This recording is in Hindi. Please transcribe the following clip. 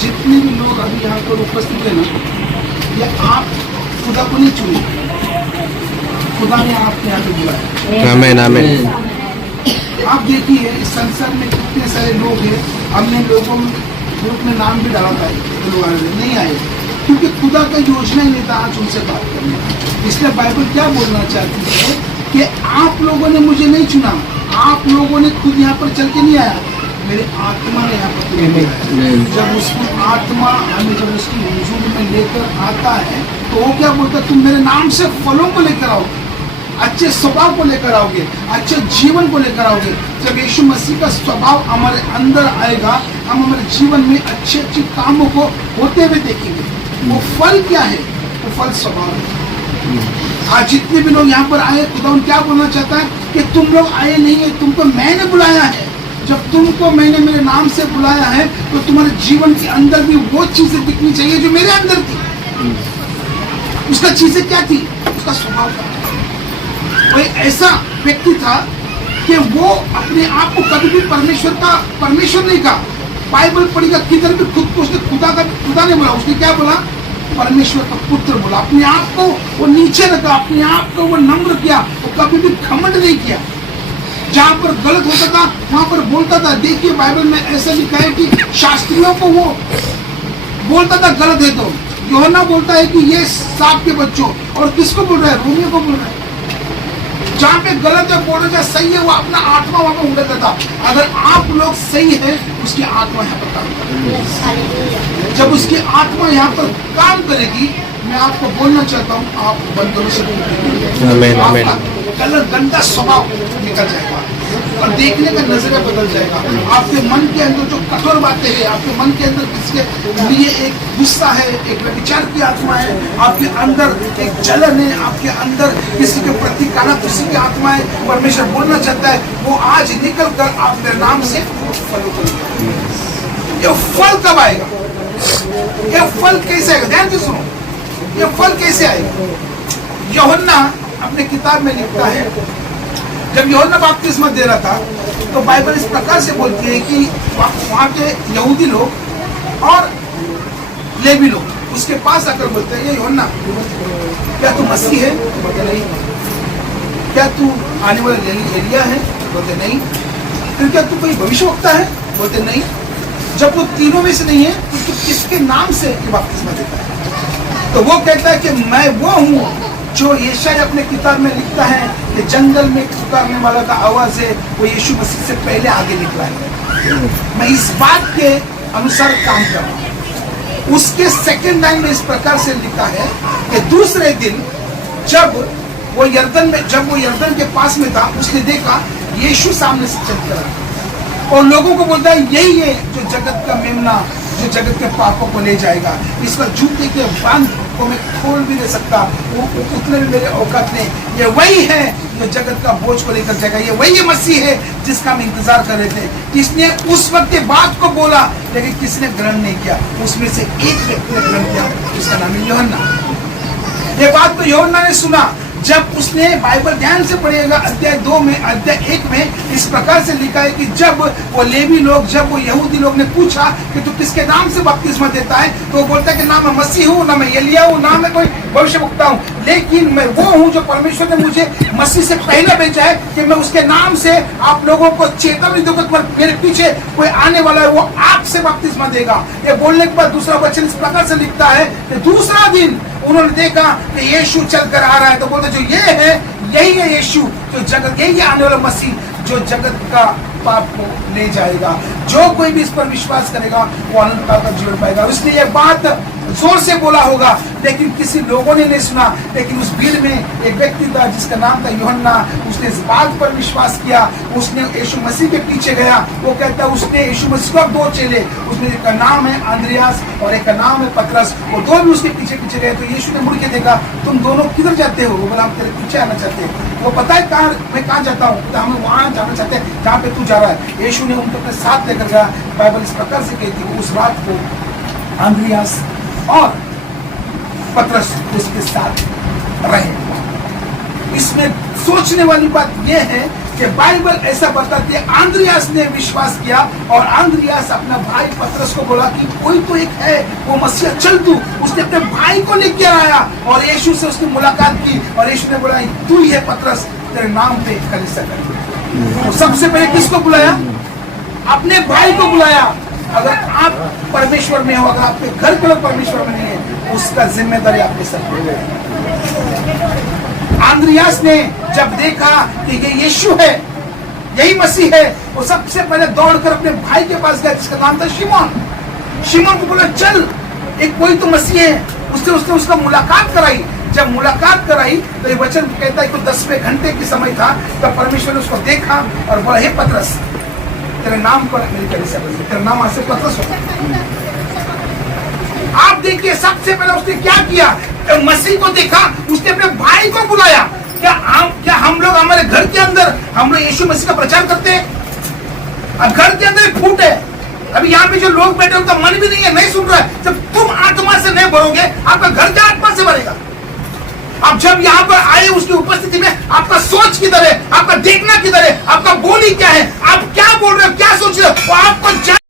जितने भी लोग अभी यहाँ पर उपस्थित है ना, ये आप खुदा को नहीं चुने, खुदा ने आपके यहाँ पे बुलाया। आमीन आमीन। आप देखिए इस संसार में कितने सारे लोग हैं, हमने लोगों ग्रुप में नाम भी डाला था, लोग नहीं आए क्योंकि खुदा का योजना ही नहीं था आज उनसे बात करने का। इसलिए बाइबल क्या बोलना चाहती है कि आप लोगों ने मुझे नहीं चुना, आप लोगों ने खुद यहाँ पर चल के नहीं आया, मेरी आत्मा ने यहाँ पर जब उसकी आत्मा हमें जब उसकी हुजूर में लेकर आता है तो वो क्या बोलता है, तुम मेरे नाम से फलों को लेकर आओगे, अच्छे स्वभाव को लेकर आओगे, अच्छे जीवन को लेकर आओगे। जब यीशु मसीह का स्वभाव हमारे अंदर आएगा, हम हमारे जीवन में अच्छे अच्छे कामों को होते हुए देखेंगे। वो फल क्या है? वो फल स्वभाव है। आज जितने भी लोग यहाँ पर आए, खुदा क्या बोलना चाहता है कि तुम लोग आए नहीं है, तुमको मैंने बुलाया है। जब तुमको मैंने मेरे नाम से बुलाया है तो तुम्हारे जीवन के अंदर भी वो चीजें दिखनी चाहिए जो मेरे अंदर थी। उसका चीजें क्या थी? उसका स्वभाव था। कोई ऐसा व्यक्ति था कि वो अपने आप को कभी भी परमेश्वर नहीं कहा। बाइबल पढ़ेगा किधर भी खुद को उसने खुदा ने बोला, उसने क्या बोला? परमेश्वर का पुत्र बोला। अपने आप को वो नीचे रखा, अपने आप को वो नम्र किया, वो कभी भी घमंड नहीं किया। जहाँ पर गलत होता था वहां पर बोलता था। देखिए बाइबल में ऐसा लिखा है कि शास्त्रियों को वो बोलता था गलत है तो यूहन्ना बोलता है कि ये सांप के बच्चों, और किसको बोल रहा है? रोमियो को बोल रहा है। जहाँ पे गलत है बोल रहा है, सही है, वो अपना आत्मा वहां पर उड़ता था। अगर आप लोग सही है, उसकी आत्मा यहाँ पर काम करेगी। जब उसकी आत्मा यहाँ पर काम करेगी, मैं आपको बोलना चाहता हूँ, आप बंदरों से आपका गलत गंदा स्वभाव निकल जाएगा और देखने का नजरिया बदल जाएगा। आपके मन के अंदर जो कठोर बातें हैं, आपके मन के अंदर किसके लिए एक गुस्सा है, एक व्यभिचार की आत्मा है, आपके अंदर एक जलन है, आपके अंदर किसी के प्रति कानाफूसी की आत्मा है, परमेश्वर बोलना चाहता है वो आज निकल कर आप मेरे नाम से फल उठाएंगे। ये फल कब आएगा? ये फल कैसे आएगा? ध्यान से सुनो, ये फल कैसे आएगा? यूहन्ना अपने किताब में लिखता है, जब यूहन्ना बपतिस्मा दे रहा था तो बाइबल इस प्रकार से बोलती है कि वहां के यहूदी लोग और लेवी लोग उसके पास आकर बोलते हैं, ये यूहन्ना क्या तू मसीह है? बोलते नहीं। क्या तू आने वाला एलिया है? बोलते नहीं। फिर क्या तू कोई भविष्यवक्ता है? बोलते नहीं। जब वो तीनों में से नहीं है तो तू किसके नाम से बपतिस्मा देता है? तो वो कहता है कि मैं वो हूँ जो यशायाह अपने किताब में लिखता है कि जंगल में पुकारने वाला का आवाज है, वो यीशु मसीह से पहले आगे निकला है। मैं इस बात के अनुसार काम कर रहा हूँ। उसके सेकंड लाइन में इस प्रकार से लिखा है कि दूसरे दिन जब वो यरदन के पास में था, उसने देखा यीशु सामने से चल कर और लोगों को बोलता है यही है जो जगत का मेमना, जो जगत के पापों को ले जाएगा। इसका जूते के बांध को मैं खोल भी नहीं सकता, वो उतने भी मेरे औकात नहीं। ये वही है जो जगत का बोझ को लेकर जाएगा। ये वही मसीह है जिसका हम इंतजार कर रहे थे। किसने उस वक्त बात को बोला लेकिन किसने ग्रहण नहीं किया? उसमें से एक व्यक्ति ने ग्रहण किया, उसका नाम है यूहन्ना। ये बात तो यूहन्ना ने सुना जब उसने बाइबल ध्यान से पढ़िएगा, अध्याय 2 में, अध्याय 1 में इस प्रकार से लिखा है कि जब वो लेवी लोग, जब वो यहूदी लोग ने पूछा कि तू किसके नाम से बपतिस्मा देता है, तो वो बोलता है कि ना मैं मसीह हूँ, ना मैं एलिया हूँ, ना मैं कोई भविष्यवक्ता हूँ, लेकिन मैं वो हूँ जो परमेश्वर ने मुझे मसीह से पहले भेजा है कि मैं उसके नाम से आप लोगों को चेतावनी दूंगा कि मेरे पीछे कोई आने वाला है, वो आपसे बपतिस्मा देगा। ये बोलने के बाद दूसरा वचन इस प्रकार से लिखता है कि दूसरा दिन उन्होंने देखा कि यीशु चलकर आ रहा है, तो बोलते जो ये है, यही है यीशु जो जगत, यही आने वाला मसीह जो जगत का पाप को ले जाएगा। जो कोई भी इस पर विश्वास करेगा वो अनंत काल का जीवन पाएगा। इसलिए ये बात जोर से बोला होगा लेकिन किसी लोगों ने नहीं सुना। लेकिन उस भीड़ में एक व्यक्ति था जिसका नाम था यूहन्ना। उसने इस बात पर विश्वास किया, उसने यीशु मसीह के पीछे गया। वो कहता है उसने यीशु मसीह को 2 चेले, उसमें एक का नाम है अंद्रियास और एक का नाम है पतरस, वो 2 भी उसके पीछे पीछे गए। तो यीशु ने मुड़ के देखा, तुम दोनों किधर जाते हो? वो बोला हम तेरे पीछे आना चाहते हैं। वो पता है मैं कहाँ जाता हूँ? हम वहाँ जाना चाहते हैं जहाँ पे तू जा रहा है। यीशु ने उनको अपने साथ लेकर गया। बाइबल इस प्रकार से कहती है उस रात को अंद्रियास और पतरस उसके साथ रहे। इसमें सोचने वाली बात यह है कि बाइबल ऐसा बताती है, आंद्रियास ने विश्वास किया और आंद्रियास अपना भाई पतरस को बोला कि कोई तो एक है, वो मसीहा, चल तू। उसने अपने भाई को लेकर आया और यीशु से उसने मुलाकात की और यीशु ने बोला तू ही है पतरस, तेरे नाम पे एक कलीसिया करेंगे। तो सबसे पहले किसको बुलाया? अपने भाई को बुलाया। अगर आप परमेश्वर में हो, अगर आपके घर के लोग परमेश्वर में नहीं है, उसका जिम्मेदारी आपके सर पे है। आंद्रियास ने जब देखा कि ये यीशु है, यही मसीह है, वो सबसे पहले दौड़कर अपने भाई के पास गया जिसका नाम था शिमोन। शिमोन को बोला चल, एक कोई तो मसीह है। उसने उसका मुलाकात कराई। जब मुलाकात कराई तो ये वचन कहता है कि 10वें घंटे की समय था, तब परमेश्वर ने उसको देखा और बोला हे पतरस, तेरे नाम पर मेरी कलीसिया बनी, तेरा नाम आज से पतरस होगा। आप देखिए सबसे पहले उसने क्या किया, मसीह को देखा, उसने अपने भाई को बुलाया। क्या हम लोग हमारे घर के अंदर हम लोग यीशु मसीह का प्रचार करते हैं? अब घर के अंदर एक फूट है, अभी यहाँ पे जो लोग बैठे उनका मन भी नहीं है, नहीं सुन रहा है। जब तुम आत्मा से नहीं भरोगे, आपका घर क्या आत्मा से भरेगा? अब जब यहाँ पर आए उसकी उपस्थिति में, आपका सोच किधर है, आपका देखना किधर है, आपका बोली क्या है, आप क्या बोल रहे हो, क्या सोच रहे हो, वो आपको